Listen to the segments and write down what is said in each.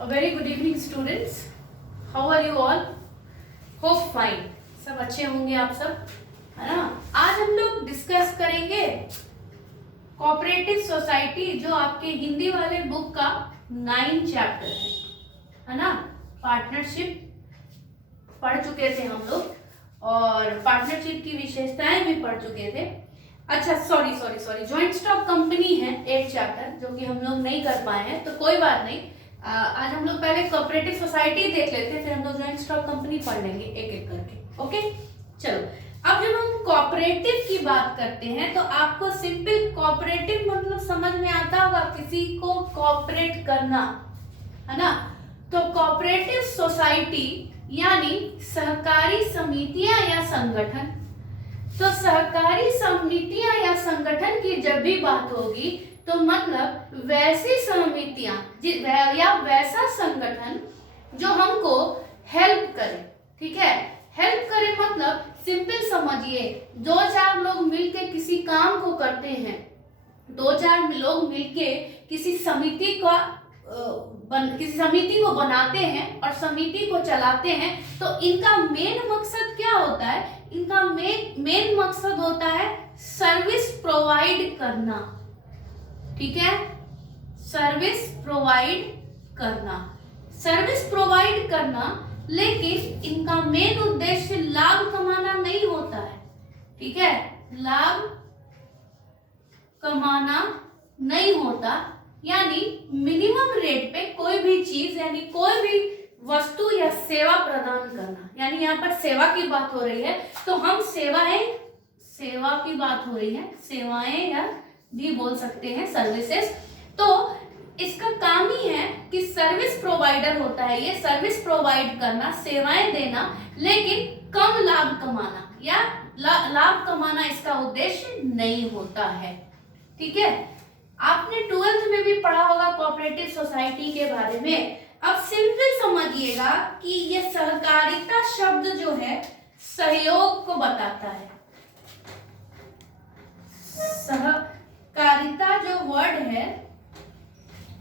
A very good evening students. How are you all? Hope fine. सब अच्छे होंगे आप सब, है ना। आज हम लोग डिस्कस करेंगे कोऑपरेटिव सोसाइटी, जो आपके हिंदी वाले बुक का 9 चैप्टर है ना। पार्टनरशिप पढ़ चुके थे हम लोग और पार्टनरशिप की विशेषताएं भी पढ़ चुके थे। अच्छा सॉरी ज्वाइंट स्टॉक कंपनी है 8 चैप्टर, जो कि हम लोग नहीं कर पाए हैं, तो कोई बात नहीं। आज हम लोग पहले कोऑपरेटिव सोसाइटी देख लेते हैं, फिर हम लोग ज्वाइंट स्टॉक कंपनी पढ़ लेंगे एक एक करके। ओके चलो, अब जब हम कोऑपरेटिव की बात करते हैं तो आपको सिंपल कोऑपरेटिव मतलब समझ में आता होगा, किसी को कोऑपरेट करना, है ना। तो कोऑपरेटिव सोसाइटी यानी सहकारी समितियां या संगठन। तो सहकारी समितियां या संगठन की जब भी बात होगी तो मतलब वैसी समितियां या वैसा संगठन जो हमको हेल्प करे, ठीक है। हेल्प करे मतलब सिंपल समझिए, 2-4 लोग मिलके किसी काम को करते हैं, 2-4 लोग मिलके किसी समिति को बनाते हैं और समिति को चलाते हैं। तो इनका मेन मकसद क्या होता है? इनका मेन मकसद होता है सर्विस प्रोवाइड करना, ठीक है। सर्विस प्रोवाइड करना, लेकिन इनका मेन उद्देश्य लाभ कमाना नहीं होता है, ठीक है। लाभ कमाना नहीं होता, यानी मिनिमम रेट पे कोई भी चीज यानी कोई भी वस्तु या सेवा प्रदान करना। यानी यहाँ पर सेवा की बात हो रही है, तो हम सेवा की बात हो रही है, सेवाएं या भी बोल सकते हैं सर्विसेज। तो इसका काम ही है कि सर्विस प्रोवाइडर होता है ये, सर्विस प्रोवाइड करना, सेवाएं देना, लेकिन कम लाभ कमाना या लाभ कमाना इसका उद्देश्य नहीं होता है, ठीक है। आपने 12th में भी पढ़ा होगा कोऑपरेटिव सोसाइटी के बारे में। अब सिंपल समझिएगा कि ये सहकारिता शब्द जो है सहयोग को बताता है। सहकारिता जो वर्ड है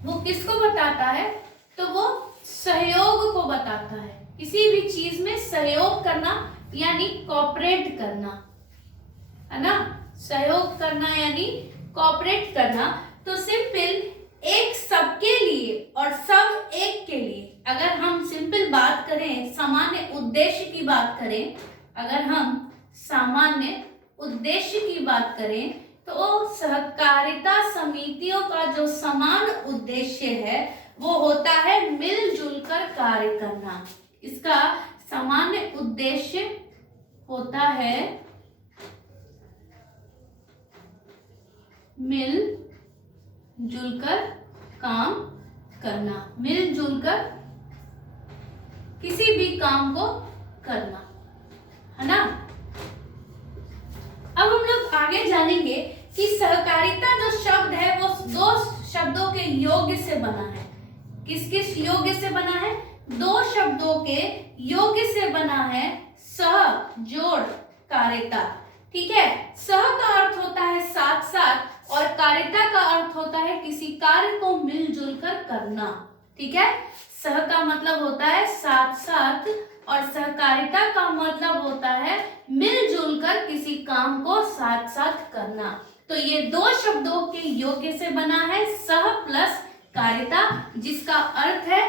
वो किसको बताता है? तो वो सहयोग को बताता है। किसी भी चीज में सहयोग करना यानी कोऑपरेट करना, है ना। सहयोग करना यानी कोऑपरेट करना। तो सिंपल एक सबके लिए और सब एक के लिए, अगर हम सिंपल बात करें, सामान्य उद्देश्य की बात करें, अगर हम सामान्य उद्देश्य की बात करें तो सहकारिता समितियों का जो समान उद्देश्य है वो होता है मिलजुल कर कार्य करना। इसका सामान्य उद्देश्य होता है मिलजुल कर काम करना, मिलजुल कर किसी भी काम को करना, है ना। अब हम लोग आगे जानेंगे कि सहकारिता जो शब्द है वो 2 शब्दों के योग्य से बना है। किस योग्य से बना है? 2 शब्दों के योग्य से बना है। सह जोड़ कारिता, ठीक है। सह का अर्थ होता है साथ साथ और कारिता का अर्थ होता है किसी कार्य को मिलजुल कर करना, ठीक है। सह का मतलब होता है साथ साथ और सहकारिता का मतलब होता है मिलजुल कर किसी काम को साथ साथ करना। तो ये 2 शब्दों के योग्य से बना है, सह प्लस कारिता, जिसका अर्थ है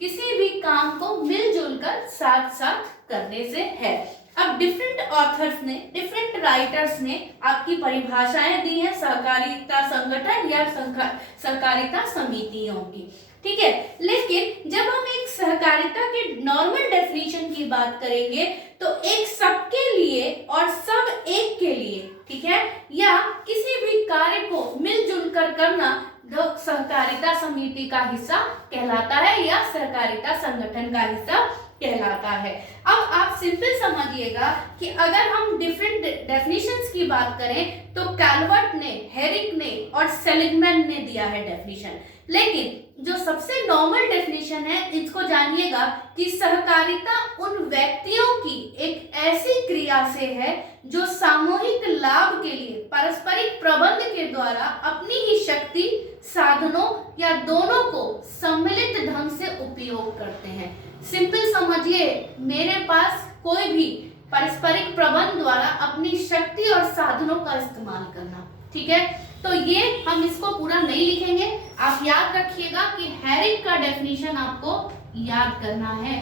किसी भी काम को मिलजुल कर साथ साथ करने से है। अब डिफरेंट ऑथर्स ने, डिफरेंट राइटर्स ने आपकी परिभाषाएं दी हैं सहकारिता संगठन या सहकारिता समितियों की, ठीक है। लेकिन जब हम एक सहकारिता के नॉर्मल डेफिनेशन की बात करेंगे तो एक सबके लिए और सब एक के लिए, ठीक है, या किसी भी कार्य को मिलजुल कर करना जो सहकारिता समिति का हिस्सा कहलाता है या सहकारिता संगठन का हिस्सा कहलाता है। अब आप सिंपल समझिएगा कि अगर हम डिफरेंट डेफिनेशंस की बात करें तो कैलवर्ट ने, हेरिक ने और सेलिगमैन ने दिया है डेफिनेशन, लेकिन जो सबसे नॉर्मल डेफिनेशन डेफिनेशन है, इसको जानिएगा कि सहकारिता उन व्यक्तियों की एक ऐसी क्रिया से है जो सामूहिक लाभ के लिए पारस्परिक प्रबंध के द्वारा अपनी ही शक्ति, साधनों या दोनों को सम्मिलित ढंग से उपयोग करते हैं। सिंपल समझिए, मेरे पास कोई भी पारस्परिक प्रबंध द्वारा अपनी शक्ति और साधनों का इस्तेमाल करना, ठीक है। तो ये हम इसको पूरा नहीं लिखेंगे, आप याद रखिएगा कि हेरिक का डेफिनेशन आपको याद करना है,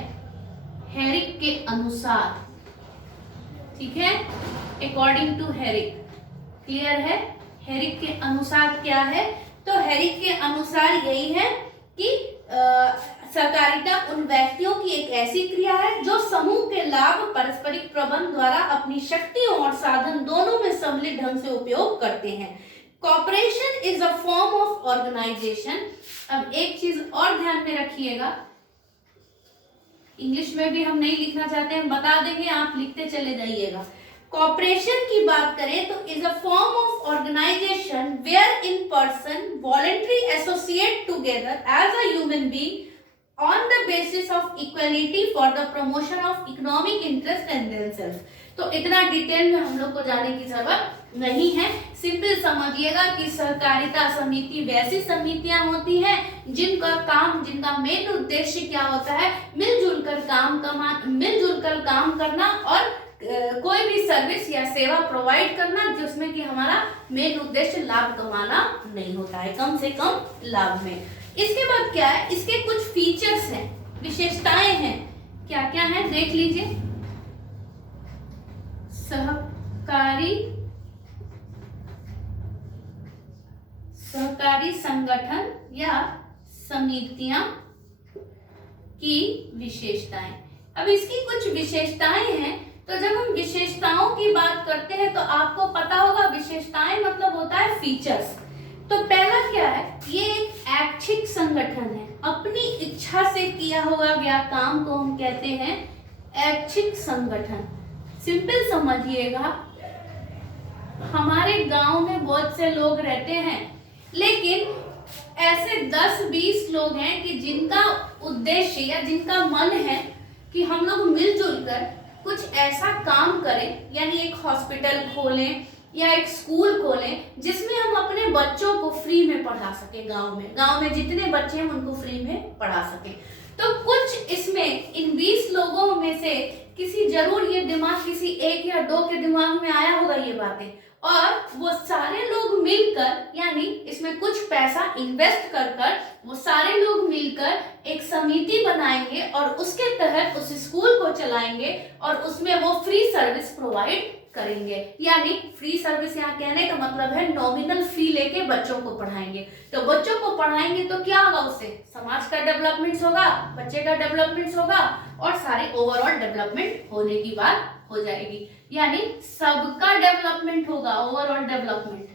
हेरिक के अनुसार, ठीक है, अकॉर्डिंग टू हेरिक। क्लियर है? हेरिक के अनुसार क्या है? तो हेरिक के अनुसार यही है कि सहकारिता उन व्यक्तियों की एक ऐसी क्रिया है जो समूह के लाभ पारस्परिक प्रबंध द्वारा अपनी शक्तियों और साधन दोनों में सम्मिलित ढंग से उपयोग करते हैं। Cooperation is a form of organization. अब एक चीज और ध्यान में रखिएगा, इंग्लिश में भी हम नहीं लिखना चाहते, हम बता देंगे, आप लिखते चले जाइएगा। कॉपरेशन की बात करें तो is a form of organization where in person voluntary associate together as a human being on the basis of equality for the promotion of economic interest and themselves। तो इतना डिटेल में हम लोग को जाने की जरूरत नहीं है, सिंपल समझिएगा कि सहकारिता समिति वैसी समितियां होती हैं जिनका मेन उद्देश्य क्या होता है, मिलजुल कर काम करना और कोई भी सर्विस या सेवा प्रोवाइड करना जिसमें कि हमारा मेन उद्देश्य लाभ कमाना नहीं होता है, कम से कम लाभ में। इसके बाद क्या है, इसके कुछ फीचर्स हैं, विशेषताएं हैं, क्या क्या है देख लीजिए। सहकारी संगठन या समितियां की विशेषताएं। अब इसकी कुछ विशेषताएं हैं, तो जब हम विशेषताओं की बात करते हैं तो आपको पता होगा विशेषताएं मतलब होता है फीचर्स। तो पहला क्या है, ये एक ऐच्छिक संगठन है, अपनी इच्छा से किया हुआ गया काम को हम कहते हैं ऐच्छिक संगठन। सिंपल समझिएगा, हमारे गांव में बहुत से लोग रहते हैं, लेकिन ऐसे 10-20 लोग हैं कि जिनका उद्देश्य या जिनका मन है कि हम लोग मिलजुल कर कुछ ऐसा काम करें, यानी एक हॉस्पिटल खोलें या एक स्कूल खोलें जिसमें हम अपने बच्चों को फ्री में पढ़ा सके। गांव में जितने बच्चे हैं उनको फ्री में पढ़ा सके। तो कुछ इसमें इन 20 लोगों में से किसी जरूर ये दिमाग किसी एक या दो के दिमाग में आया होगा ये बातें, और वो सारे लोग मिलकर, यानी इसमें कुछ पैसा इन्वेस्ट कर वो सारे लोग मिलकर एक समिति बनाएंगे और उसके तहत उस स्कूल को चलाएंगे और उसमें वो फ्री सर्विस प्रोवाइड करेंगे। यानी फ्री सर्विस यहाँ कहने का मतलब है नॉमिनल फी लेके बच्चों को पढ़ाएंगे। तो बच्चों को पढ़ाएंगे तो क्या होगा, उससे समाज का डेवलपमेंट होगा, बच्चे का डेवलपमेंट होगा और सारे ओवरऑल डेवलपमेंट होने की बात हो जाएगी। यानी सबका डेवलपमेंट होगा, ओवरऑल डेवलपमेंट,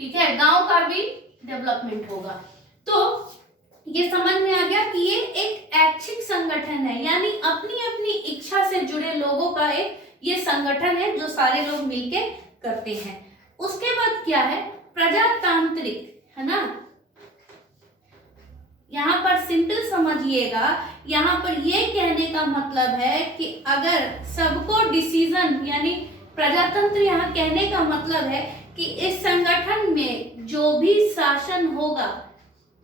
ठीक है, गांव का भी डेवलपमेंट होगा। तो ये समझ में आ गया कि ये एक ऐच्छिक संगठन है, यानी अपनी अपनी इच्छा से जुड़े लोगों का एक ये संगठन है जो सारे लोग मिलके करते हैं। उसके बाद क्या है, प्रजातांत्रिक, है ना। यहाँ पर सिंपल समझिएगा, यहाँ पर ये कहने का मतलब है कि अगर सबको डिसीजन, यानी प्रजातंत्र यहाँ कहने का मतलब है कि इस संगठन में जो भी शासन होगा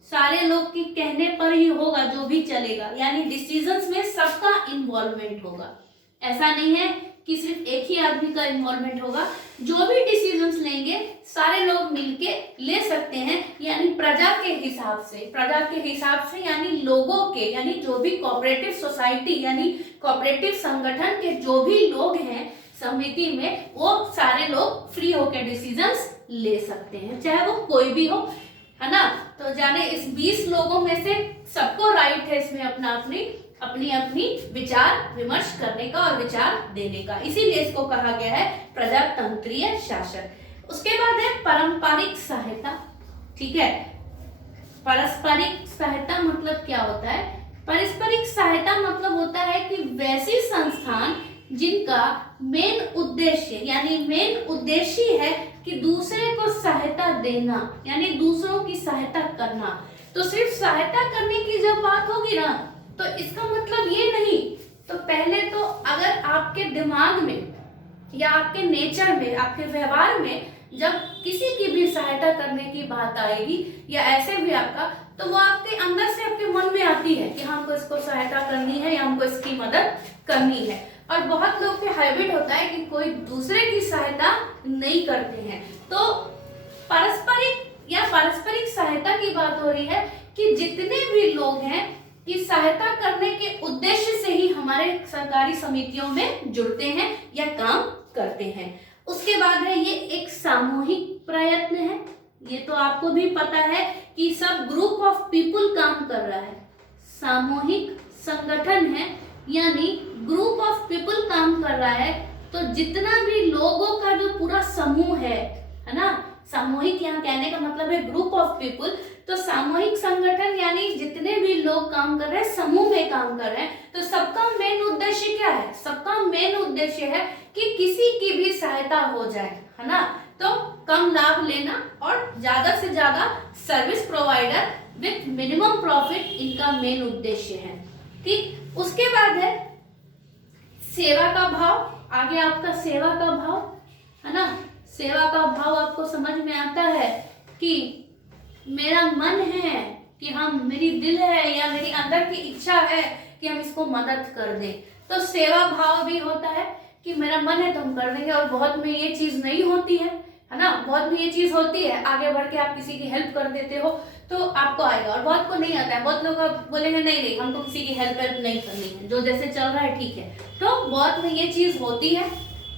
सारे लोग के कहने पर ही होगा, जो भी चलेगा, यानी डिसीजंस में सबका इन्वॉल्वमेंट होगा। ऐसा नहीं है कि सिर्फ एक ही आदमी का इन्वॉल्वमेंट होगा, जो भी डिसीजंस लेंगे सारे लोग मिलके ले सकते हैं, यानी प्रजा के हिसाब से यानी लोगों के, यानी जो भी कोऑपरेटिव सोसाइटी यानी कोऑपरेटिव संगठन के जो भी लोग हैं समिति में, वो सारे लोग फ्री होकर डिसीजंस ले सकते हैं, चाहे वो कोई भी हो, है ना। तो जाने इस 20 लोगों में से सबको राइट है इसमें अपनी विचार विमर्श करने का और विचार देने का, इसीलिए इसको कहा गया है प्रजातंत्रीय शासन। उसके बाद है पारंपरिक सहायता, ठीक है। पारस्परिक सहायता मतलब क्या होता है, पारस्परिक सहायता मतलब होता है कि वैसी संस्थान जिनका मेन उद्देश्य है कि दूसरे को सहायता देना, यानी दूसरों की सहायता करना। तो सिर्फ सहायता करने की जब बात होगी होगी ना, तो इसका मतलब ये नहीं, तो पहले तो अगर आपके दिमाग में या आपके नेचर में, आपके व्यवहार में जब किसी की भी सहायता करने की बात आएगी या ऐसे भी आपका, तो वो आपके अंदर से आपके मन में आती है कि हमको इसको सहायता करनी है या हमको इसकी मदद करनी है। और बहुत लोग के हैबिट होता है कि कोई दूसरे की सहायता नहीं करते हैं। तो पारस्परिक सहायता की बात हो रही है कि जितने भी लोग हैं कि सहायता करने के उद्देश्य से ही हमारे सहकारी समितियों में जुड़ते हैं या काम करते हैं। उसके बाद है ये एक सामूहिक प्रयत्न है। ये तो आपको भी पता है कि सब ग्रुप ऑफ पीपल काम कर रहा है, सामूहिक संगठन है, यानी ग्रुप ऑफ पीपल काम कर रहा है। तो जितना भी लोगों का जो पूरा समूह है ना, सामूहिक यहाँ कहने का मतलब है ग्रुप ऑफ पीपल। तो सामूहिक संगठन यानी जितने भी लोग काम कर रहे हैं, समूह में काम कर रहे हैं, तो सबका मेन उद्देश्य क्या है? सबका मेन उद्देश्य है कि किसी की भी सहायता हो जाए, है ना। तो कम लाभ लेना और ज्यादा से ज्यादा service provider with minimum profit, इनका मेन उद्देश्य है। ठीक, उसके बाद है सेवा का भाव। आगे आपका सेवा का भाव है ना। सेवा का भाव आपको समझ में आता है कि मेरा मन है कि मेरी दिल है या मेरी अंदर की इच्छा है कि हम इसको मदद कर दें, तो सेवा भाव भी होता है कि मेरा मन है तो हम कर देंगे। और बहुत में ये चीज नहीं होती है ना, बहुत में ये चीज होती है, आगे बढ़ के आप किसी की हेल्प कर देते हो तो आपको आएगा, और बहुत को नहीं आता है। बहुत लोग बोलेंगे नहीं हमको किसी की हेल्प नहीं करनी है, जो जैसे चल रहा है ठीक है। तो बहुत में ये चीज होती है,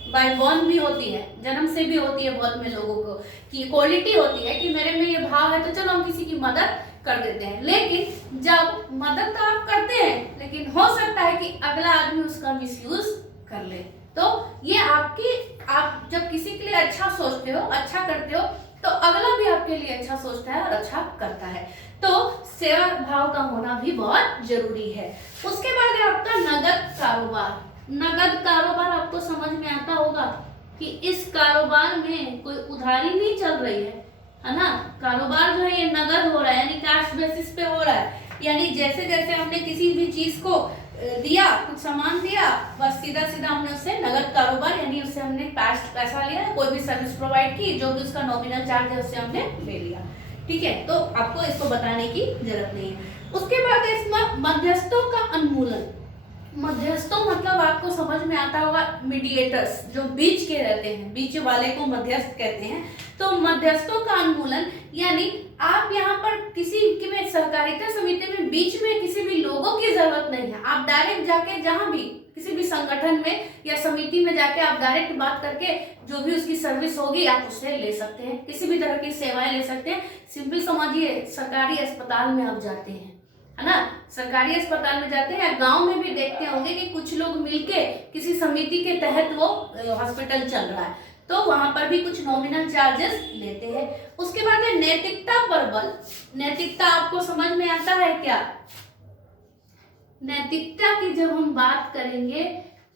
बाय बॉर्न भी होती है, जन्म से भी होती है। बहुत में लोगों को की क्वालिटी होती है कि मेरे में ये भाव है तो चलो हम किसी की मदद कर देते हैं। लेकिन जब मदद तो आप करते हैं, लेकिन हो सकता है कि अगला आदमी उसका मिसयूज कर ले। तो ये आप जब किसी के लिए अच्छा सोचते हो, अच्छा करते हो, तो अगला भी आपके लिए अच्छा सोचता है और अच्छा करता है। तो सेवा भाव का होना भी बहुत जरूरी है। उसके बाद है आपका नगद कारोबार। नगद कारोबार आपको समझ में आता होगा कि इस कारोबार में कोई उधारी नहीं चल रही है ना। कारोबार जो है ये नगद हो रहा है, यानी कैश बेसिस पे हो रहा है। यानी जैसे जैसे हमने किसी भी चीज को दिया, कुछ सामान दिया, बस सीधा सीधा हमने उससे नगद कारोबार, यानी उससे हमने पैसा लिया, कोई भी सर्विस प्रोवाइड की, जो भी उसका नॉमिनल चार्ज है उससे हमने ले लिया। ठीक है, तो आपको इसको बताने की जरूरत नहीं है। उसके बाद इसमें मध्यस्थों का उन्मूलन। मध्यस्थों मतलब आपको समझ में आता होगा मीडिएटर्स, जो बीच के रहते हैं, बीच वाले को मध्यस्थ कहते हैं। तो मध्यस्थों का उन्मूलन यानी आप यहाँ पर किसी में सहकारिता समिति में बीच में किसी भी लोगों की जरूरत नहीं है। आप डायरेक्ट जाके जहाँ भी किसी भी संगठन में या समिति में जाके आप डायरेक्ट बात करके जो भी उसकी सर्विस होगी आप उससे ले सकते हैं, किसी भी तरह की सेवाएं ले सकते हैं। सिंपल समझिए, सरकारी अस्पताल में आप जाते हैं, है ना, सरकारी अस्पताल में जाते हैं, गांव में भी देखते होंगे कि कुछ लोग मिलके किसी समिति के तहत वो हॉस्पिटल चल रहा है, तो वहां पर भी कुछ नॉमिनल चार्जेस लेते हैं। उसके बाद है नैतिकता पर बल। नैतिकता आपको समझ में आता है क्या? नैतिकता की जब हम बात करेंगे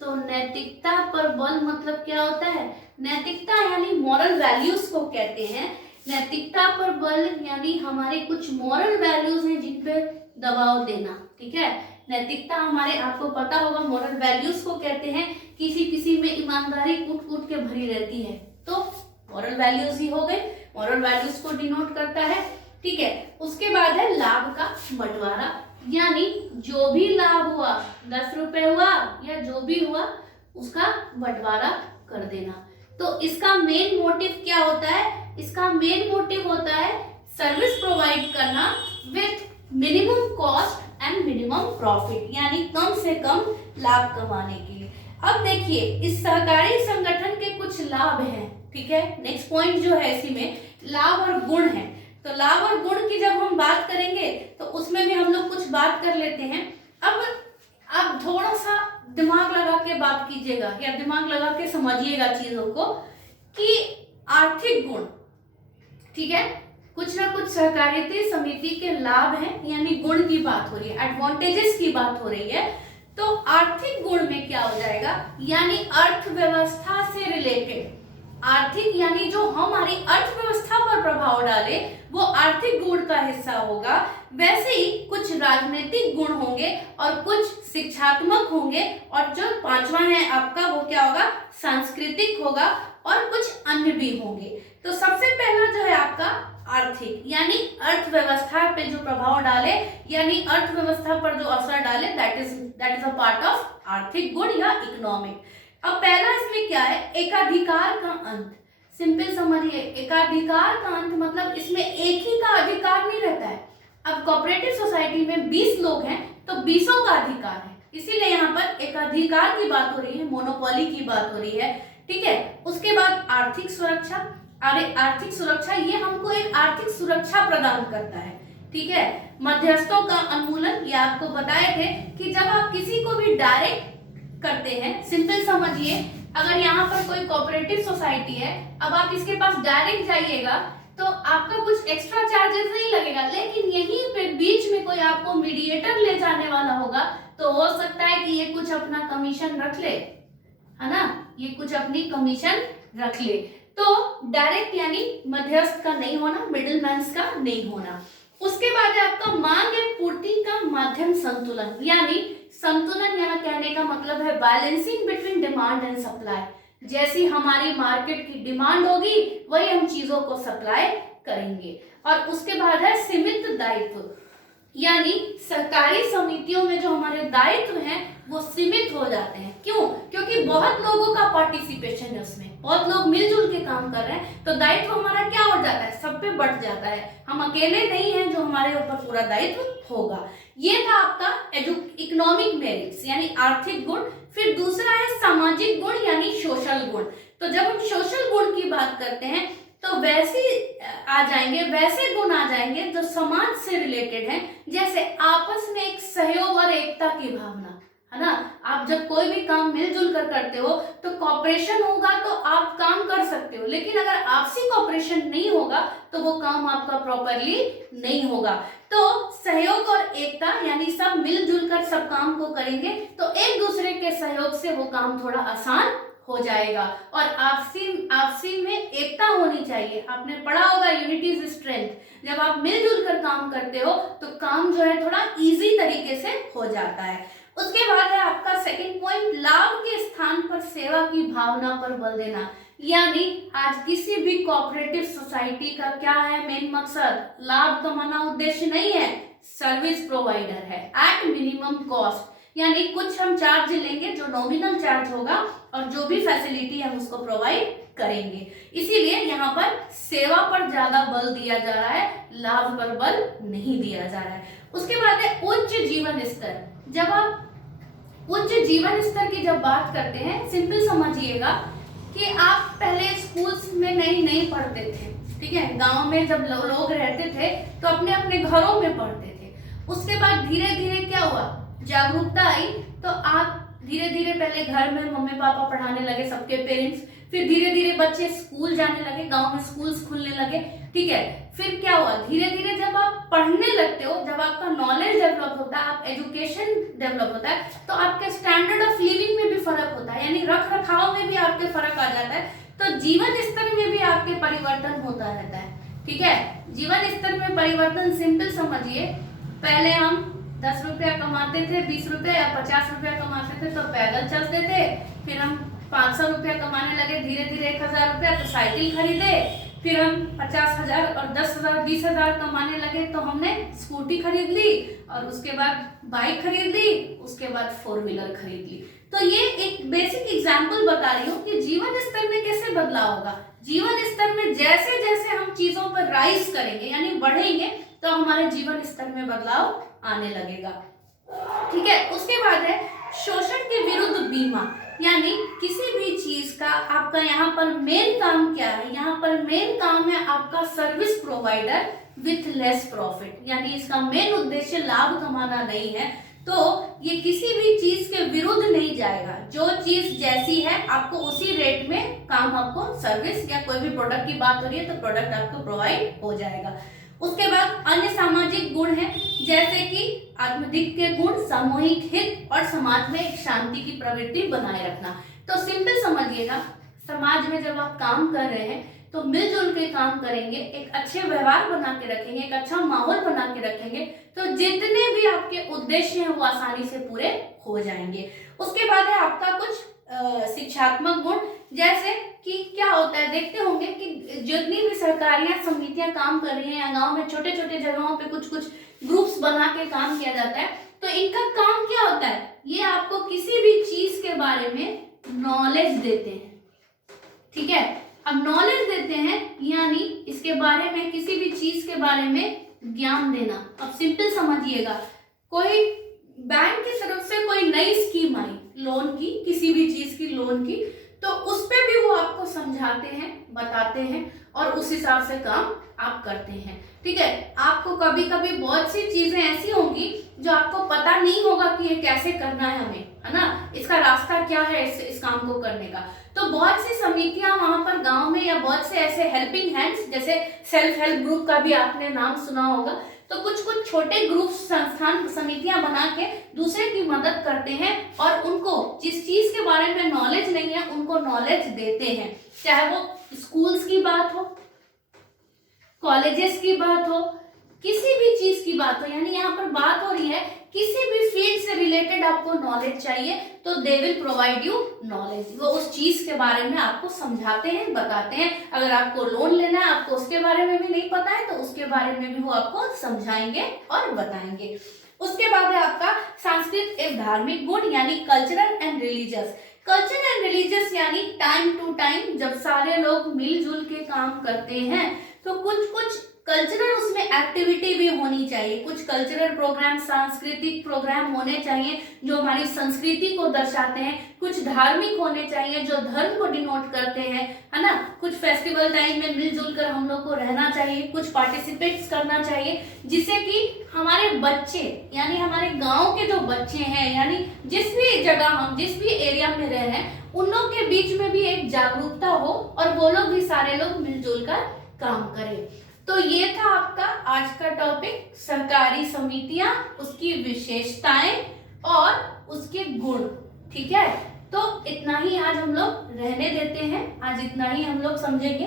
तो नैतिकता पर बल मतलब क्या होता है? नैतिकता यानी मॉरल वैल्यूज को कहते हैं। नैतिकता पर बल यानी हमारे कुछ मॉरल वैल्यूज हैं जिन पे दबाव देना। ठीक है, नैतिकता हमारे, आपको पता होगा मॉरल वैल्यूज को कहते हैं। किसी में ईमानदारी कूट कूट के भरी रहती है तो मॉरल वैल्यूज ही हो गए, मॉरल वैल्यूज को डिनोट करता है। ठीक है, उसके बाद है लाभ का बंटवारा, यानी जो भी लाभ हुआ, 10 रुपए हुआ या जो भी हुआ, उसका बंटवारा कर देना। तो इसका मेन मोटिव क्या होता है? इसका मेन मोटिव होता है सर्विस प्रोवाइड करना with minimum cost and minimum profit, यानी कम से कम लाभ कमाने के लिए। अब देखिए, इस सहकारी संगठन के कुछ लाभ हैं। ठीक है, नेक्स्ट पॉइंट जो है इसी में लाभ और गुण है। तो लाभ और गुण की जब हम बात करेंगे तो उसमें भी हम लोग कुछ बात कर लेते हैं। अब आप थोड़ा सा दिमाग लगा के बात कीजिएगा या दिमाग लगा के समझिएगा चीजों को कि आर्थिक गुण, ठीक है, कुछ ना कुछ सहकारिता समिति के लाभ हैं, यानी गुण की बात हो रही है, एडवांटेजेस की बात हो रही है। तो आर्थिक गुण में क्या हो जाएगा? यानी अर्थव्यवस्था से रिलेटेड, आर्थिक यानी जो हमारी अर्थव्यवस्था पर प्रभाव डाले वो आर्थिक गुण का हिस्सा होगा, वैसे ही कुछ राजनीतिक गुण होंगे और कुछ शिक्षात्मक होंगे, और जो पांचवा है आपका वो क्या होगा, सांस्कृतिक होगा, और कुछ अन्य भी होंगे। तो सबसे पहला जो है आपका आर्थिक यानी अर्थव्यवस्था पे जो प्रभाव डाले यानी अर्थव्यवस्था पर जो असर डाले, that is a part of आर्थिक गुण या इकोनॉमिक। अब पहला इसमें क्या है, एकाधिकार का अंत। सिंपल समझिए, एकाधिकार का अंत मतलब इसमें एक ही का अधिकार नहीं रहता है। अब कोऑपरेटिव सोसाइटी में 20 लोग हैं तो 20 का अधिकार है, इसीलिए यहाँ पर एकाधिकार की बात हो रही है, मोनोपोली की बात हो रही है। ठीक है, उसके बाद आर्थिक सुरक्षा। अरे आर्थिक सुरक्षा, ये हमको एक आर्थिक सुरक्षा प्रदान करता है। ठीक है, मध्यस्थों का उन्मूलन, ये आपको बताए थे कि जब आप किसी को भी डायरेक्ट करते हैं, सिंपल समझिए, अगर यहाँ पर कोई कोऑपरेटिव सोसाइटी है, अब आप इसके पास डायरेक्ट जाइएगा तो आपका कुछ एक्स्ट्रा चार्जेस नहीं लगेगा, लेकिन यहीं पे बीच में कोई आपको मीडिएटर ले जाने वाला होगा तो हो सकता है कि ये कुछ अपना कमीशन रख ले, है ना, ये कुछ अपनी कमीशन रख ले। तो डायरेक्ट यानी मध्यस्थ का नहीं होना, मिडिलमैन का नहीं होना। उसके बाद है आपका मांग एवं पूर्ति का माध्यम संतुलन, यानी संतुलन यहाँ कहने का मतलब है balancing between demand and supply. जैसी हमारी मार्केट की डिमांड होगी वही हम चीजों को सप्लाई करेंगे। और उसके बाद है सीमित दायित्व, यानी सरकारी समितियों में जो हमारे दायित्व हैं वो सीमित हो जाते हैं। क्यों? क्योंकि बहुत लोगों का पार्टिसिपेशन है उसमें, बहुत लोग मिलजुल के काम कर रहे हैं, तो दायित्व हमारा क्या हो जाता है, सब पे बढ़ जाता है। हम अकेले नहीं हैं जो हमारे ऊपर पूरा दायित्व होगा। ये था आपका इकोनॉमिक मेरिट्स यानी आर्थिक गुण। फिर दूसरा है सामाजिक गुण यानी सोशल गुण। तो जब हम सोशल गुण की बात करते हैं तो वैसे आ जाएंगे, वैसे गुण आ जाएंगे जो समाज से रिलेटेड हैं, जैसे आपस में एक सहयोग और एकता की भावना, है ना। आप जब कोई भी काम मिलजुल कर करते हो तो कॉपरेशन होगा तो आप काम कर सकते हो, लेकिन अगर आपसी कॉपरेशन नहीं होगा तो वो काम आपका प्रॉपरली नहीं होगा। तो सहयोग और एकता यानी सब मिलजुल कर सब काम को करेंगे तो एक दूसरे के सहयोग से वो काम थोड़ा आसान हो जाएगा। और आपसी में एकता होनी चाहिए। आपने पढ़ा होगा यूनिटी इज स्ट्रेंथ। जब आप मिलजुल कर काम करते हो तो काम जो है थोड़ा इजी तरीके से हो जाता है। उसके बाद है आपका सेकंड पॉइंट, लाभ के स्थान पर सेवा की भावना पर बल देना। यानी आज किसी भी कोऑपरेटिव सोसाइटी का क्या है मेन मकसद, लाभ कमाना उद्देश्य नहीं है, सर्विस प्रोवाइडर है एट मिनिमम कॉस्ट। यानी कुछ हम चार्ज लेंगे जो नॉमिनल चार्ज होगा और जो भी फैसिलिटी हम उसको प्रोवाइड करेंगे। इसीलिए यहाँ पर सेवा पर ज्यादा बल दिया जा रहा है, लाभ पर बल नहीं दिया जा रहा है। उसके बाद है उच्च जीवन स्तर। जब आप उच्च जीवन स्तर की जब बात करते हैं, सिंपल समझिएगा कि आप पहले स्कूल्स में नहीं पढ़ते थे, ठीक है, गांव में जब लोग रहते थे तो अपने अपने घरों में पढ़ते थे। उसके बाद धीरे धीरे क्या हुआ, जागरूकता आई, तो आप धीरे धीरे पहले घर में मम्मी पापा पढ़ाने लगे, सबके पेरेंट्स, फिर धीरे धीरे बच्चे स्कूल जाने लगे, गांव में स्कूल्स खुलने लगे, ठीक है। फिर क्या हुआ, धीरे धीरे जब आप पढ़ने लगते हो, जब आपका नॉलेज डेवलप होता है, आप एजुकेशन डेवलप होता है, तो आपके स्टैंडर्ड ऑफ लिविंग में भी फर्क होता है, यानी रख रखाव में भी आपके फर्क आ जाता है। तो जीवन स्तर में भी आपके परिवर्तन होता रहता है, ठीक है। जीवन स्तर में परिवर्तन सिंपल समझिए, पहले हम 10 रुपया कमाते थे, 20 रुपया या 50 रुपया कमाते थे तो पैदल चलते थे। फिर हम 500 रुपया कमाने लगे, धीरे धीरे 1000 रुपया तो साइकिल खरीदे। फिर हम 50,000 और 10,000 20,000 कमाने लगे तो हमने स्कूटी खरीद ली, और उसके बाद बाइक खरीद ली, उसके बाद 4 व्हीलर खरीद ली। तो ये एक बेसिक एग्जाम्पल बता रही हूँ कि जीवन स्तर में कैसे बदलाव होगा। जीवन स्तर में जैसे जैसे हम चीजों पर राइज करेंगे यानी बढ़ेंगे तो हमारे जीवन स्तर में बदलाव आने लगेगा, ठीक है। उसके बाद है शोषण के विरुद्ध बीमा, यानी किसी भी चीज का आपका यहाँ पर मेन काम क्या है, यहाँ पर मेन काम है आपका service provider with less profit, यानी इसका मेन उद्देश्य लाभ कमाना नहीं है। तो ये किसी भी चीज के विरुद्ध नहीं जाएगा, जो चीज जैसी है आपको उसी रेट में काम, आपको सर्विस या कोई भी प्रोडक्ट की बात हो रही है तो प्रोडक्ट आपको प्रोवाइड हो जाएगा। उसके बाद अन्य सामाजिक गुण है, जैसे कि आत्मदिक के गुण, सामूहिक हित और समाज में एक शांति की प्रवृत्ति बनाए रखना। तो सिंपल समझिएगा, समाज में जब आप काम कर रहे हैं तो मिलजुल के काम करेंगे, एक अच्छे व्यवहार बना के रखेंगे, एक अच्छा माहौल बना के रखेंगे, तो जितने भी आपके उद्देश्य हैं वो आसानी से पूरे हो जाएंगे। उसके बाद है आपका कुछ शिक्षात्मक गुण, जैसे कि क्या होता है, देखते होंगे कि जितनी भी सरकारियां समितियां काम कर रही हैं या गांव में छोटे छोटे जगहों पे कुछ कुछ ग्रुप्स बना के काम किया जाता है, तो इनका काम क्या होता है, ये आपको किसी भी चीज के बारे में नॉलेज देते हैं। ठीक है, अब नॉलेज देते हैं यानी इसके बारे में, किसी भी चीज के बारे में ज्ञान देना। अब सिंपल समझिएगा, कोई बैंक की तरफ से कोई नई स्कीम आई लोन की, किसी भी चीज की लोन की, तो उस पे भी वो आपको समझाते हैं, बताते हैं और उस हिसाब से काम आप करते हैं। ठीक है, आपको कभी कभी बहुत सी चीजें ऐसी होंगी जो आपको पता नहीं होगा कि ये कैसे करना है हमें, है ना, इसका रास्ता क्या है इस काम को करने का। तो बहुत सी समितियां वहां पर गांव में, या बहुत से ऐसे हेल्पिंग हैंड्स, जैसे सेल्फ हेल्प ग्रुप का भी आपने नाम सुना होगा, तो कुछ कुछ छोटे ग्रुप, संस्थान, समितियां बना के दूसरे की मदद करते हैं और उनको जिस चीज के बारे में नॉलेज नहीं है उनको नॉलेज देते हैं। चाहे वो स्कूल्स की बात हो, कॉलेजेस की बात हो, किसी भी चीज की बात हो, यानी यहाँ पर बात हो रही है किसी भी फील्ड से रिलेटेड आपको नॉलेज चाहिए तो they will provide you knowledge. वो उस चीज के बारे में आपको समझाते हैं, बताते हैं। अगर आपको लोन लेना है, आपको उसके बारे में भी नहीं पता है, तो उसके बारे में भी वो आपको समझाएंगे और बताएंगे। उसके बाद है आपका सांस्कृतिक एवं धार्मिक गुण, यानी cultural and religious. Culture and religious यानी टाइम टू टाइम जब सारे लोग मिलजुल के काम करते हैं तो कुछ कुछ कल्चरल उसमें एक्टिविटी भी होनी चाहिए, कुछ कल्चरल प्रोग्राम, सांस्कृतिक प्रोग्राम होने चाहिए जो हमारी संस्कृति को दर्शाते हैं, कुछ धार्मिक होने चाहिए जो धर्म को डिनोट करते हैं, है ना, कुछ फेस्टिवल टाइम में मिलजुल कर हम लोग को रहना चाहिए, कुछ पार्टिसिपेट्स करना चाहिए, जिससे कि हमारे बच्चे, यानी हमारे गांव के जो बच्चे हैं, यानी जिस भी जगह हम, जिस भी एरिया में रह रहे हैं, उन लोग के बीच में भी एक जागरूकता हो और वो लोग भी, सारे लोग मिलजुल कर काम करें। तो ये था आपका आज का टॉपिक, सरकारी समितियां, उसकी विशेषताएं और उसके गुण। ठीक है, तो इतना ही आज हम लोग रहने देते हैं, आज इतना ही हम लोग समझेंगे।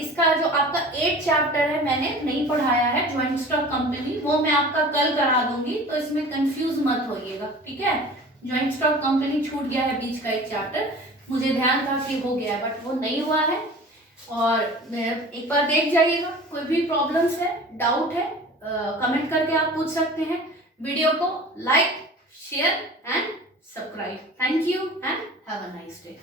इसका जो आपका 8 चैप्टर है मैंने नहीं पढ़ाया है, ज्वाइंट स्टॉक कंपनी, वो मैं आपका कल करा दूंगी, तो इसमें कंफ्यूज मत होइएगा। ठीक है, ज्वाइंट स्टॉक कंपनी छूट गया है बीच का एक चैप्टर, मुझे ध्यान था कि हो गया बट वो नहीं हुआ है, और एक बार देख जाइएगा। कोई भी प्रॉब्लम्स है, डाउट है, कमेंट करके आप पूछ सकते हैं। वीडियो को like, share and subscribe. Thank you and have a nice day.